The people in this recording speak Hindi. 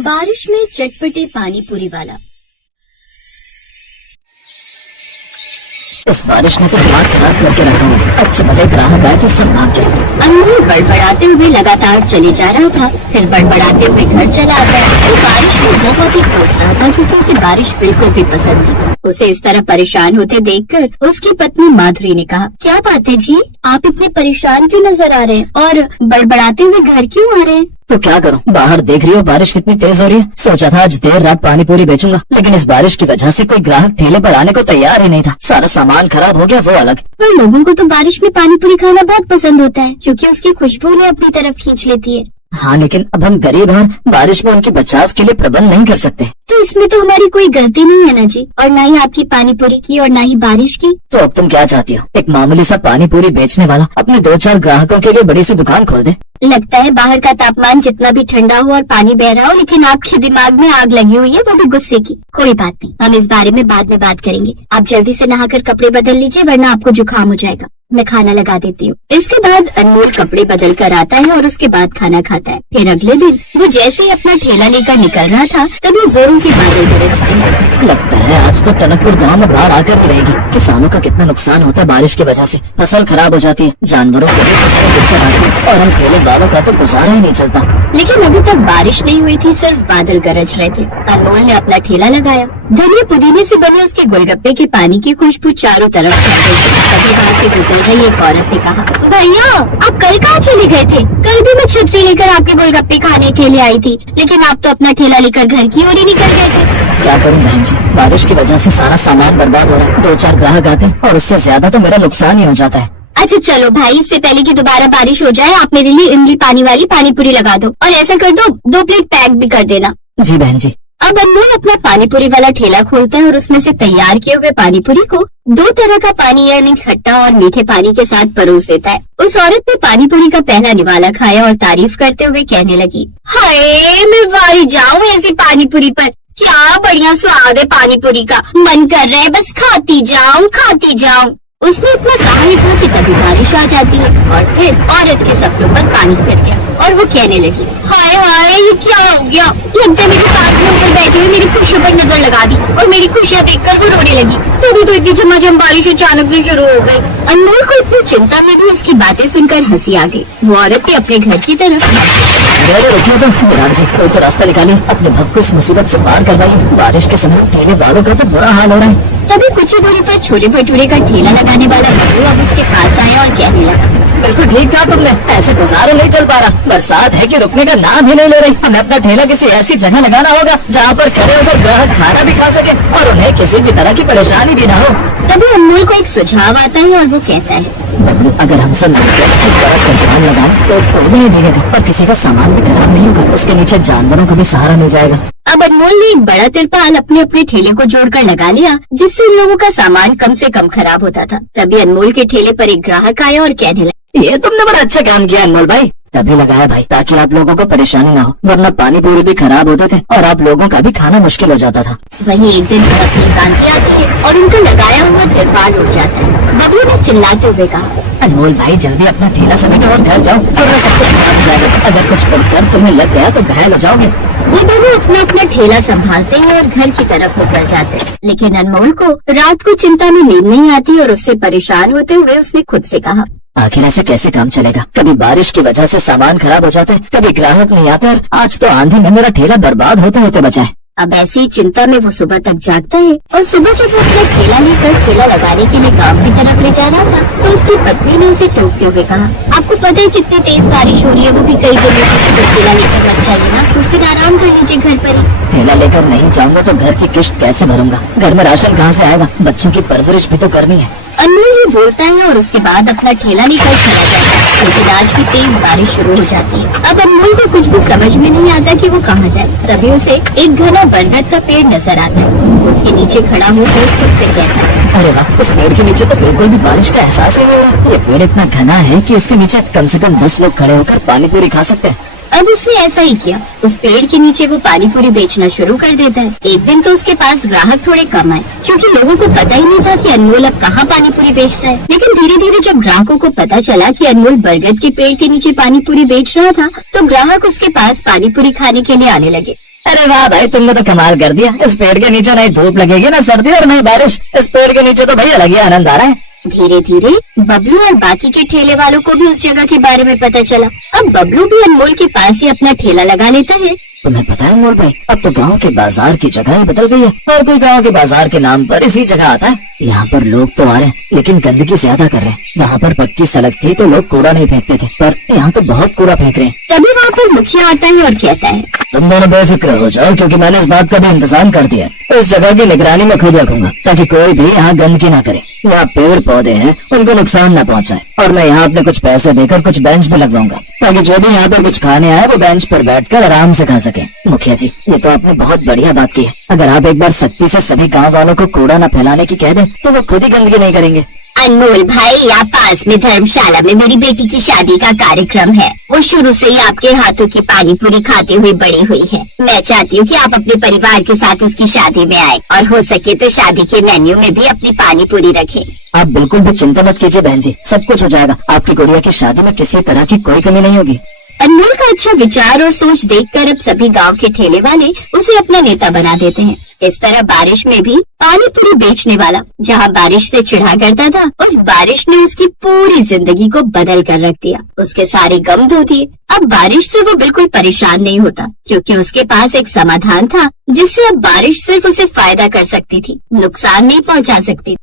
बारिश में चटपटे पानी पूरी वाला। इस बारिश ने तो दिमाग खराब करके रखा हुआ। अच्छे भले ग्राहक आए तो सब भाग जाए। अनमोल बड़बड़ाते हुए लगातार चले जा रहा था, फिर बड़बड़ाते हुए घर चला गया। वो बारिश में बहुत ही कोस रहा था क्योंकि उसे बारिश बिल्कुल भी पसंद नहीं। उसे इस तरह परेशान होते देखकर उसकी पत्नी माधुरी ने कहा, क्या बात है जी, आप इतने परेशान क्यों नजर आ रहे हैं और बड़बड़ाते हुए घर क्यों आ रहे हैं? तो क्या करूं, बाहर देख रही हो बारिश कितनी तेज हो रही है। सोचा था आज देर रात पानी पूरी बेचूंगा, लेकिन इस बारिश की वजह से कोई ग्राहक ठेले पर आने को तैयार ही नहीं था। सारा सामान खराब हो गया, वो अलग। पर लोगों को तो बारिश में पानी पूरी खाना बहुत पसंद होता है क्योंकि उसकी खुशबू उन्हें अपनी तरफ खींच लेती है। हाँ, लेकिन अब हम गरीब हैं, बारिश में उनके बचाव के लिए प्रबंध नहीं कर सकते। तो इसमें तो हमारी कोई गलती नहीं है ना जी, और ना ही आपकी पानी पूरी की और ना ही बारिश की। तो अब तुम क्या चाहती हो, एक मामूली सा पानी पूरी बेचने वाला अपने 2-4 ग्राहकों के लिए बड़ी सी दुकान खोल दे? लगता है बाहर का तापमान जितना भी ठंडा हो और पानी बह रहा हो, लेकिन आपके दिमाग में आग लगी हुई है, वो भी गुस्से की। कोई बात नहीं, हम इस बारे में बाद में बात करेंगे। आप जल्दी से नहाकर कपड़े बदल लीजिए वरना आपको जुकाम हो जाएगा। मैं खाना लगा देती हूँ। इसके बाद अनमोल कपड़े बदल कर आता है और उसके बाद खाना खाता है। फिर अगले दिन वो जैसे ही अपना ठेला लेकर निकल रहा था तभी जोरों के बादल गरजते हैं। लगता है आज तो टनकपुर गांव में बाढ़ आकर ही रहेगी। किसानों का कितना नुकसान होता है बारिश की वजह से। फसल खराब हो जाती है, जानवरों को भी दिक्कत आती है और हम ठेले वालों का तो गुजारा ही नहीं चलता। लेकिन अभी तक बारिश नहीं हुई थी, सिर्फ बादल गरज रहे थे। अनमोल ने अपना ठेला लगाया। धनिया पुदीने से बने उसके गोलगप्पे के पानी की खुशबू चारों तरफ फैल गई थी। तभी वहाँ से गुजर रही एक औरत ने कहा, भैया आप कल कहाँ चले गए थे? कल भी मैं छतरी लेकर आपके गोलगप्पे खाने के लिए आई थी, लेकिन आप तो अपना ठेला लेकर घर की ओर ही निकल गए थे। क्या करूं बहन जी, बारिश की वजह से सारा सामान बर्बाद हो रहा है। 2-4 ग्राहक आते हैं और उससे ज्यादा तो मेरा नुकसान ही हो जाता है। अच्छा चलो भाई, इससे पहले कि दोबारा बारिश हो जाए आप मेरे लिए इमली पानी वाली पानी पूरी लगा दो, और ऐसा कर दो 2 प्लेट पैक भी कर देना। जी बहन जी। अब अनमोल अपना पानी पूरी वाला ठेला खोलता है और उसमें से तैयार किए हुए पानी पूरी को 2 तरह का पानी यानी खट्टा और मीठे पानी के साथ परोस देता है। उस औरत ने पानी पूरी का पहला निवाला खाया और तारीफ करते हुए कहने लगी, हाय मैं वारी जाऊं ऐसी पानी पूरी पर, क्या बढ़िया स्वाद है पानी पूरी का, मन कर रहा है बस खाती जाऊं। उसने इतना कहा ही था कि तभी बारिश आ जाती है और फिर औरत के सपनों पर पानी फिर गया और वो कहने लगी, हाय हाय ये क्या हो गया, लगता है मेरे साथ में ऊपर बैठे हुए मेरी खुशियों पर नजर लगा दी और मेरी खुशियाँ देखकर वो रोने लगी। तभी तो इतनी झमाझम बारिश अचानक से शुरू हो गई। अनमोल को इतनी चिंता में भी उसकी बातें सुनकर हंसी आ गई। वो औरत ने अपने घर की तरफ रुकिए तो राम जी, कोई तो रास्ता निकालिए, अपने भक्त को इस मुसीबत से पार करवाइए। बारिश के समय ठेले वालों का तो बुरा हाल हो रहा है। तभी कुछ ही दूरी पर छोले भटूरे का ठेला लगाने वाला बब्लू अब उसके पास आया और कहने लगा, बिल्कुल ठीक कहा तुमने, ऐसे गुजारा नहीं चल पा रहा। बरसात है कि रुकने का नाम ही नहीं ले रही। हमें अपना ठेला किसी ऐसी जगह लगाना होगा जहाँ पर खड़े होकर ग्राहक खाना भी खा सके और उन्हें किसी भी तरह की परेशानी भी न हो। तभी अनमोल को एक सुझाव आता है और वो कहता है, बबलू अगर हम सब मिलकर एक बड़ा दुकान लगाए तो कोई भी नहीं भीगेगा और किसी का सामान भी खराब नहीं होगा। उसके नीचे जानवरों का भी सहारा मिल जाएगा। अब अनमोल ने एक बड़ा तिरपाल अपने ठेले को जोड़कर लगा लिया जिससे उन लोगों का सामान कम से कम खराब होता था। तभी अनमोल के ठेले पर एक ग्राहक आया और कहने लगा, ये तुमने बड़ा अच्छा काम किया अनमोल भाई। तभी लगाया भाई ताकि आप लोगों को परेशानी ना हो, वरना पानी पूरी भी खराब होते थे और आप लोगों का भी खाना मुश्किल हो जाता था। वहीं एक दिन बहुत तेज आंधी आती है और उनका लगाया हुआ तिरपाल उड़ जाता है। बबलू ने चिल्लाते हुए कहा, अनमोल भाई जल्दी अपना ठेला समेटो और घर जाओ, वरना सब कुछ खराब हो जाएगा। अगर कुछ उड़कर तुम्हें लग गया तो घायल हो जाओगे। वो दोनों अपना ठेला संभालते हैं और घर की तरफ निकल जाते हैं। लेकिन अनमोल को रात को चिंता में नींद नहीं आती और उससे परेशान होते हुए उसने खुद से कहा, आखिर ऐसे कैसे काम चलेगा? कभी बारिश की वजह से सामान खराब हो जाता है, कभी ग्राहक नहीं आते और आज तो आंधी में मेरा ठेला बर्बाद होते होते बचा है। अब ऐसी चिंता में वो सुबह तक जागता है और सुबह जब वो अपना ठेला लेकर ठेला लगाने के लिए गांव की तरफ ले जा रहा था तो उसकी पत्नी ने उसे टोकते हुए कहा, आपको पता है कितनी तेज बारिश हो रही है, वो भी कई दिनों से, तो ठेला लेकर मत जाइए ना, कुछ दिन आराम कर लीजिए घर पर ही। ठेला लेकर नहीं जाऊंगा तो घर की किश्त कैसे भरूंगा? घर में राशन कहाँ से आएगा? बच्चों की परवरिश भी तो करनी है। अनमोल ये बोलता है और उसके बाद अपना ठेला लेकर चला जाता है। लेकिन आज भी तेज बारिश शुरू हो जाती है। अब अनमोल को कुछ भी समझ में नहीं आता कि वो कहाँ जाए। तभी उसे एक घना बरगद का पेड़ नजर आता है। उसके नीचे खड़ा होकर खुद से कहता है, अरे वाह, इस पेड़ के नीचे तो बिल्कुल भी बारिश का एहसास ही नहीं हो रहा। ये पेड़ इतना घना है कि इसके नीचे कम से कम 10 लोग खड़े होकर पानी पूरी खा सकते हैं। अब उसने ऐसा ही किया। उस पेड़ के नीचे वो पानी पूरी बेचना शुरू कर देता है। एक दिन तो उसके पास ग्राहक थोड़े कम आए क्योंकि लोगों को पता ही नहीं था कि अनमोल अब कहाँ पानी पूरी बेचता है। लेकिन धीरे धीरे जब ग्राहकों को पता चला कि अनमोल बरगद के पेड़ के नीचे पानी पूरी बेच रहा था तो ग्राहक उसके पास पानी पूरी खाने के लिए आने लगे। अरे वाह भाई, तुमने तो कमाल कर दिया। इस पेड़ के नीचे नहीं धूप लगेगी, ना सर्दी और नहीं बारिश। इस पेड़ के नीचे तो भैया अलग ही आनंद आ रहा है। धीरे धीरे बबलू और बाकी के ठेले वालों को भी उस जगह के बारे में पता चला। अब बबलू भी अनमोल के पास ही अपना ठेला लगा लेता है। तुम्हें पता है अनमोल भाई, अब तो गांव के बाजार की जगह ही बदल गई है। और कोई गांव के बाजार के नाम पर इसी जगह आता है। यहाँ पर लोग तो आ रहे हैं, लेकिन गंदगी ज्यादा कर रहे हैं। वहाँ पर पक्की सड़क थी तो लोग कूड़ा नहीं फेंकते थे, पर यहाँ तो बहुत कूड़ा फेंक रहे हैं। तभी वहाँ पर मुखिया आता है और कहता है, तुम दोनों बेफिक्र हो जाओ, क्योंकि मैंने इस बात का भी इंतजाम कर दिया है। इस जगह की निगरानी मैं खुद रखूंगा, ताकि कोई भी यहाँ गंदगी ना करे। यहाँ पेड़ पौधे हैं, उनको नुकसान न पहुँचाए। और मैं यहाँ अपने कुछ पैसे देकर कुछ बेंच भी लगवाऊंगा, ताकि जो भी यहाँ पर कुछ खाने आए वो बेंच पर बैठकर आराम से खा सके। मुखिया जी, ये तो आपने बहुत बढ़िया बात की है। अगर आप एक बार सख्ती से सभी गाँव वालों को कूड़ा न फैलाने की कह दें, तो वो खुद ही गंदगी नहीं करेंगे। अनमोल भाई, यहाँ पास में धर्मशाला में मेरी बेटी की शादी का कार्यक्रम है। वो शुरू से ही आपके हाथों की पानी पूरी खाते हुए बड़ी हुई है। मैं चाहती हूँ कि आप अपने परिवार के साथ उसकी शादी में आए, और हो सके तो शादी के मेन्यू में भी अपनी पानी पूरी रखें। आप बिल्कुल भी चिंता मत कीजिए बहन जी, सब कुछ हो जाएगा। आपकी गुड़िया की शादी में किसी तरह की कोई कमी नहीं होगी। अनमोल का अच्छा विचार और सोच देखकर अब सभी गांव के ठेले वाले उसे अपना नेता बना देते हैं। इस तरह बारिश में भी पानी पूरी बेचने वाला, जहां बारिश से चिढ़ा करता था, उस बारिश ने उसकी पूरी जिंदगी को बदल कर रख दिया। उसके सारे गम धो दिए। अब बारिश से वो बिल्कुल परेशान नहीं होता, क्योंकि उसके पास एक समाधान था, जिससे अब बारिश सिर्फ उसे फायदा कर सकती थी, नुकसान नहीं पहुंचा सकती।